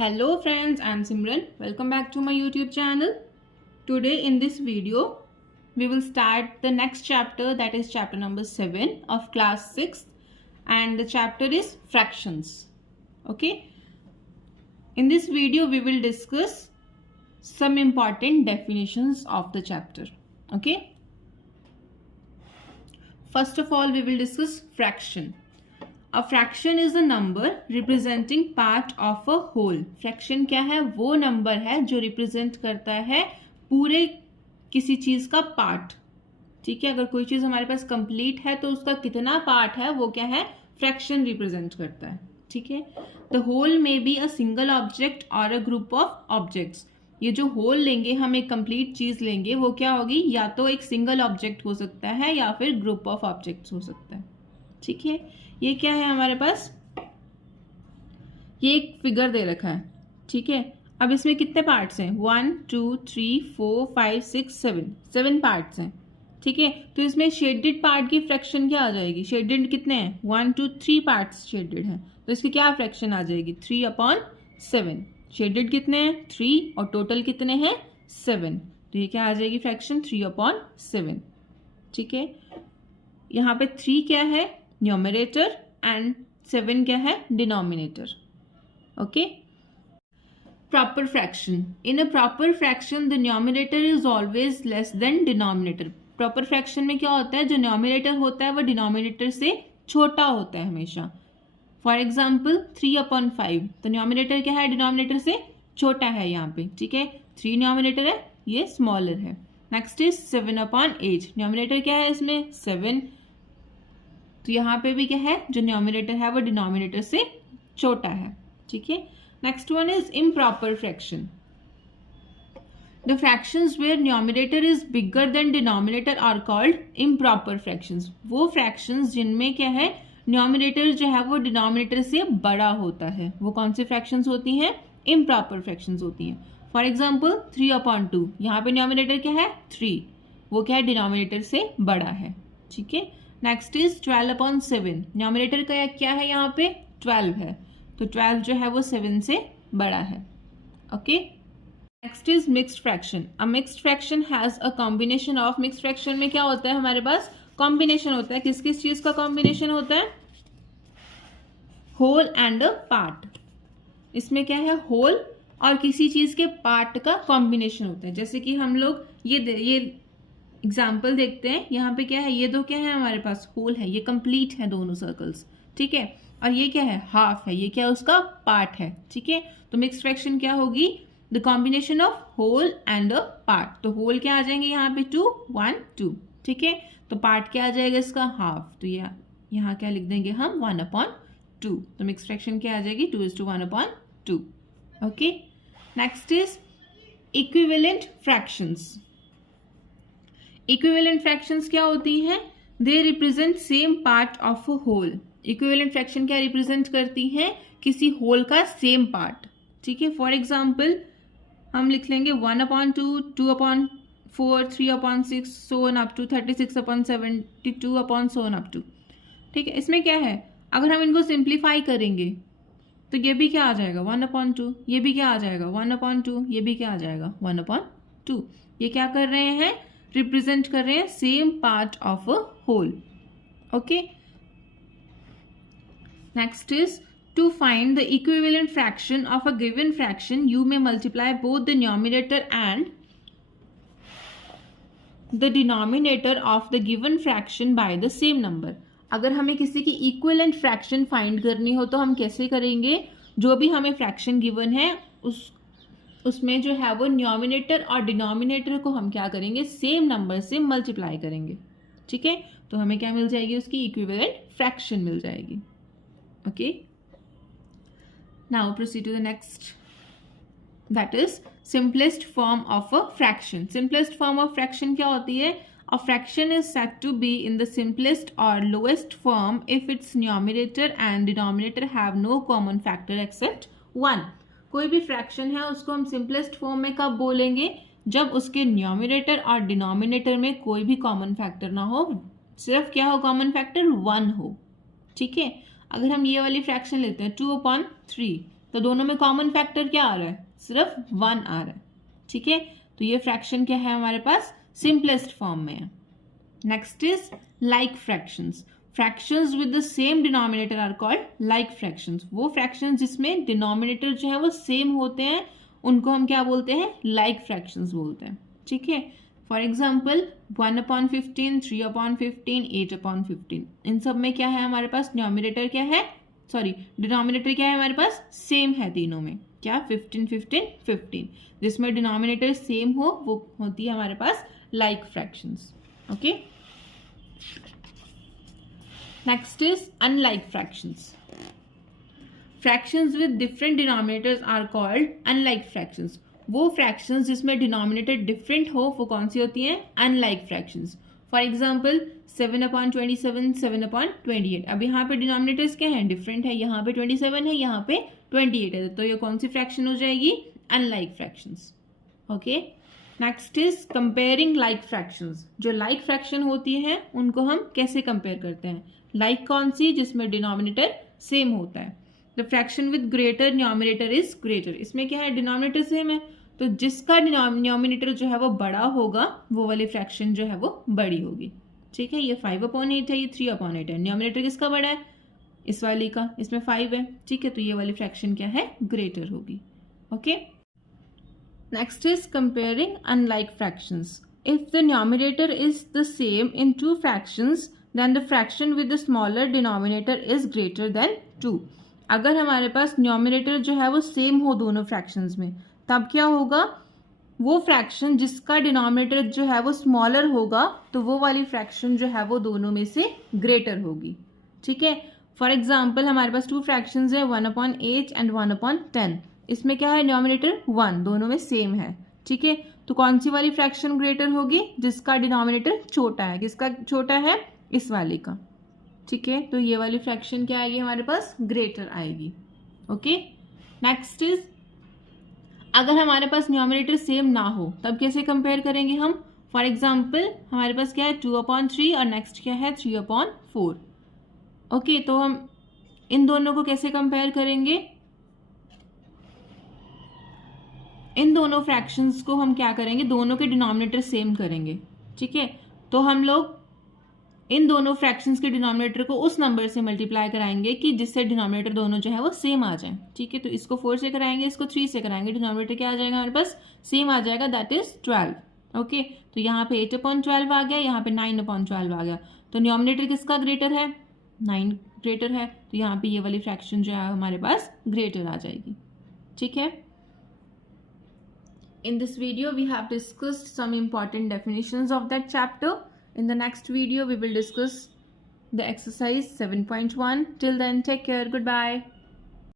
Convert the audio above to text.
Hello friends, I am Simran. Welcome back to my YouTube channel. Today in this video, we will start the next chapter, that is chapter number 7 of class 6, and the chapter is fractions. Okay. In this video, we will discuss some important definitions of the chapter. Okay. First of all, we will discuss fraction. A fraction is a number representing part of a whole. Fraction क्या है? वो number है जो represent करता है पूरे किसी चीज का पार्ट. ठीक है, अगर कोई चीज हमारे पास कंप्लीट है तो उसका कितना पार्ट है वो क्या है? फ्रैक्शन रिप्रेजेंट करता है. ठीक है, द होल में बी अ सिंगल ऑब्जेक्ट और अ ग्रुप ऑफ ऑब्जेक्ट्स. ये जो होल लेंगे, हम एक कंप्लीट चीज लेंगे, वो क्या होगी? या तो एक सिंगल ऑब्जेक्ट हो सकता है या फिर ग्रुप ऑफ ऑब्जेक्ट्स हो सकता है. ठीक है, ये क्या है हमारे पास? ये एक फिगर दे रखा है. ठीक है, अब इसमें कितने पार्ट्स हैं? 1 2 3 4 5 6 7 पार्ट्स हैं. ठीक है, तो इसमें शेडेड पार्ट की फ्रैक्शन क्या आ जाएगी? शेडेड कितने हैं? 1 2 3 पार्ट्स शेडेड हैं, तो इसकी क्या फ्रैक्शन आ जाएगी? 3/7. शेडेड कितने हैं? 3, और टोटल कितने हैं? 7. तो ये क्या आ जाएगी फ्रैक्शन? 3/7. ठीक है, यहाँ पे 3 क्या है? न्यूमरेटर, एंड 7 क्या है? Denominator. Okay. Proper fraction. In a proper fraction the numerator is always less than denominator. Proper fraction में क्या होता है? जो न्यूमरेटर होता है वो डिनोमिनेटर से छोटा होता है हमेशा. फॉर एग्जाम्पल 3/5, तो न्यूमरेटर क्या है? डिनोमिनेटर से छोटा है यहाँ पे. ठीक है, 3 न्यूमरेटर है, ये स्मॉलर है. Next is 7/8. न्यूमरेटर क्या है इसमें? 7. तो यहाँ पे भी क्या है? जो न्यूमरेटर है वो डिनोमिनेटर से छोटा है. ठीक है, next one is improper fraction. The fractions where numerator is bigger than denominator are called improper fractions. वो फ्रैक्शंस जिनमें क्या है? न्यूमरेटर जो है वो डिनोमिनेटर से बड़ा होता है, वो कौन सी फ्रैक्शंस होती हैं? इम्प्रॉपर फ्रैक्शंस होती हैं. फॉर एग्जाम्पल 3/2, यहाँ पे न्यूमरेटर क्या है? 3, वो क्या है? डिनोमिनेटर से बड़ा है. ठीक है, नेक्स्ट इज 12/7. न्यूमरेटर का क्या है यहाँ पे? 12 है, तो 12 जो है वो 7 से बड़ा है. Okay. Next is mixed fraction. A mixed fraction has a combination of. Mixed fraction में क्या होता है हमारे पास? कॉम्बिनेशन होता है. किस किस चीज का कॉम्बिनेशन होता है? Whole and a part. इसमें क्या है? होल और किसी चीज के पार्ट का कॉम्बिनेशन होता है. जैसे कि हम लोग ये एग्जाम्पल देखते हैं. यहाँ पे क्या है? ये दो क्या है हमारे पास? होल है, ये कंप्लीट है दोनों सर्कल्स. ठीक है, और ये क्या है? हाफ है, ये क्या है? उसका पार्ट है. ठीक है, तो मिक्स्ड फ्रैक्शन क्या होगी? The combination of whole and a part. तो होल क्या आ जाएंगे यहाँ पे? 2 1 2. ठीक है, तो पार्ट क्या आ जाएगा इसका? हाफ. तो यहाँ क्या लिख देंगे हम? 1/2. तो मिक्स्ड फ्रैक्शन क्या आ जाएगी? 2:1/2. Okay. Next is equivalent fractions. Equivalent fractions क्या होती हैं? They represent same part of a whole. Equivalent fraction क्या रिप्रेजेंट करती हैं? किसी होल का सेम पार्ट. ठीक है, फॉर एग्जाम्पल हम लिख लेंगे 1/2, 2/4, 3/6, so on up to 36/72, so on up to. ठीक है, इसमें क्या है? अगर हम इनको सिंप्लीफाई करेंगे तो ये भी क्या आ जाएगा? 1/2. ये भी क्या आ जाएगा? 1/2. ये भी क्या आ जाएगा? 1/2. ये क्या कर रहे हैं? रिप्रेजेंट कर रहे हैं same part of a whole. Okay. Next is to find the equivalent fraction of a given fraction you may multiply both the numerator and the denominator of the given fraction by the same number. अगर हमें किसी की equivalent fraction find करनी हो तो हम कैसे करेंगे? जो भी हमें फ्रैक्शन गिवन है उसमें जो है वो न्यूमरेटर और डिनोमिनेटर को हम क्या करेंगे? सेम नंबर से मल्टीप्लाई करेंगे. ठीक है, तो हमें क्या मिल जाएगी? उसकी इक्विवेलेंट फ्रैक्शन मिल जाएगी. Okay. Now proceed to the next, that is simplest form of a fraction. Simplest form of fraction क्या होती है? A fraction is said to be in the simplest or lowest form if its numerator and denominator have no common factor except 1. कोई भी fraction है उसको हम simplest form में कब बोलेंगे? जब उसके न्यूमरेटर और डिनोमिनेटर में कोई भी कॉमन फैक्टर ना हो, सिर्फ क्या हो? कॉमन फैक्टर 1 हो. ठीक है, अगर हम ये वाली फ्रैक्शन लेते हैं 2/3, तो दोनों में कॉमन फैक्टर क्या आ रहा है, सिर्फ 1 आ रहा है। ठीक है, तो ये फ्रैक्शन क्या है हमारे पास, सिंपलेस्ट फॉर्म में है। Next is like fractions. Fractions with the same denominator are called like fractions. वो फ्रैक्शंस जिसमें डिनोमिनेटर जो है वो सेम होते हैं उनको हम क्या बोलते हैं, लाइक फ्रैक्शंस बोलते हैं। ठीक है, फॉर एग्जाम्पल 1/15, 3/15, 8/15, इन सब में क्या है हमारे पास, डिनोमिनेटर क्या है, डिनोमिनेटर क्या है हमारे पास, सेम है तीनों में, क्या 15, 15, 15। जिसमें डिनोमिनेटर सेम हो वो होती है हमारे पास like fractions. Okay, next is unlike fractions. Fractions with different denominators are called unlike fractions. वो फ्रैक्शंस जिसमें डिनोमिनेटर डिफरेंट हो वो कौन सी होती हैं, अनलाइक फ्रैक्शंस। For example 7/27, 7/28। अब यहाँ पे डिनोमिनेटर्स क्या हैं, डिफरेंट है, यहाँ पे 27 है, यहाँ पे 28 है, तो ये कौन सी फ्रैक्शन हो जाएगी, unlike fractions. Okay, next is comparing like fractions. जो लाइक फ्रैक्शन होती है उनको हम कैसे कंपेयर करते हैं, लाइक कौन सी, जिसमें डिनोमिनेटर सेम होता है। The fraction with greater denominator is greater. इसमें क्या है, डिनोमिनेटर सेम है, तो जिसका डिनोमिनेटर जो है वो बड़ा होगा वो वाली फ्रैक्शन जो है वो बड़ी होगी। ठीक है, ये 5/8 है, ये 3/8 है, डिनोमिनेटर किसका बड़ा है, इस वाली का, इसमें 5 है। ठीक है, तो ये वाली फ्रैक्शन क्या है, ग्रेटर होगी। Okay, next is comparing unlike fractions. If the denominator is the same in 2 fractions then the fraction with the smaller denominator is greater than 2। अगर हमारे पास डिनोमिनेटर जो है वो सेम हो दोनों फ्रैक्शंस में, तब क्या होगा, वो फ्रैक्शन जिसका डिनोमिनेटर जो है वो स्मॉलर होगा तो वो वाली फ्रैक्शन जो है वो दोनों में से ग्रेटर होगी। ठीक है, फॉर एग्जाम्पल हमारे पास 2 फ्रैक्शंस है, 1/8 एंड 1/10। इसमें क्या है, डिनोमिनेटर 1, दोनों में सेम है। ठीक है, तो कौन सी वाली फ्रैक्शन ग्रेटर होगी, जिसका डिनोमिनेटर छोटा है, किसका छोटा है, इस वाले का। ठीक है, तो ये वाली फ्रैक्शन क्या आएगी हमारे पास, ग्रेटर आएगी। ओके, नेक्स्ट इज अगर हमारे पास डिनोमिनेटर सेम ना हो तब कैसे कंपेयर करेंगे हम। फॉर एग्जाम्पल हमारे पास क्या है 2/3 और नेक्स्ट क्या है 3/4। ओके, तो हम इन दोनों को कैसे कंपेयर करेंगे, इन दोनों फ्रैक्शंस को हम क्या करेंगे, दोनों के डिनोमिनेटर सेम करेंगे। ठीक है, तो हम लोग इन दोनों फ्रैक्शंस के डिनोमिनेटर को उस नंबर से मल्टीप्लाई कराएंगे कि जिससे डिनोमिनेटर दोनों जो है वो सेम आ जाए। ठीक है, तो इसको 4 से कराएंगे, इसको 3 से कराएंगे, डिनोमिनेटर क्या आ जाएगा हमारे पास, सेम आ जाएगा, दैट इज 12। ओके, तो यहाँ पे 8/12 आ गया, यहाँ पे 9/12 आ गया, तो डिनोमिनेटर किसका ग्रेटर है, 9 ग्रेटर है, तो यहाँ पे ये वाली फ्रैक्शन जो है हमारे पास ग्रेटर आ जाएगी। ठीक है, in this video we have discussed some important definitions of that chapter. In the next video we will discuss the exercise 7.1. Till then, take care, goodbye.